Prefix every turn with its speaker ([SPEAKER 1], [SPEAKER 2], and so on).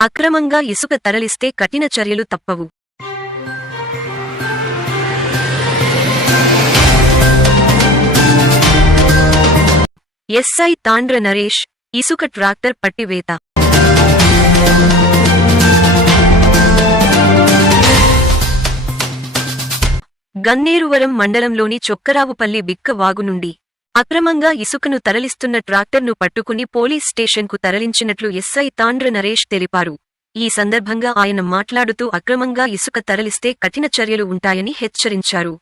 [SPEAKER 1] అక్రమంగా ఇసుక తరలిస్తే కఠిన చర్యలు తప్పవు. ఎస్ఐ తాండ్ర నరేష్ ఇసుక ట్రాక్టర్ పట్టివేత. గన్నేరువరం మండలంలోని చొక్కరావుపల్లి బిక్క వాగు నుండి అక్రమంగా ఇసుకను తరలిస్తున్న ట్రాక్టర్ను పట్టుకుని పోలీస్ స్టేషన్కు తరలించినట్లు ఎస్ఐ తాండ్ర నరేష్ తెలిపారు. ఈ సందర్భంగా ఆయన మాట్లాడుతూ అక్రమంగా ఇసుక తరలిస్తే కఠిన చర్యలు ఉంటాయని హెచ్చరించారు.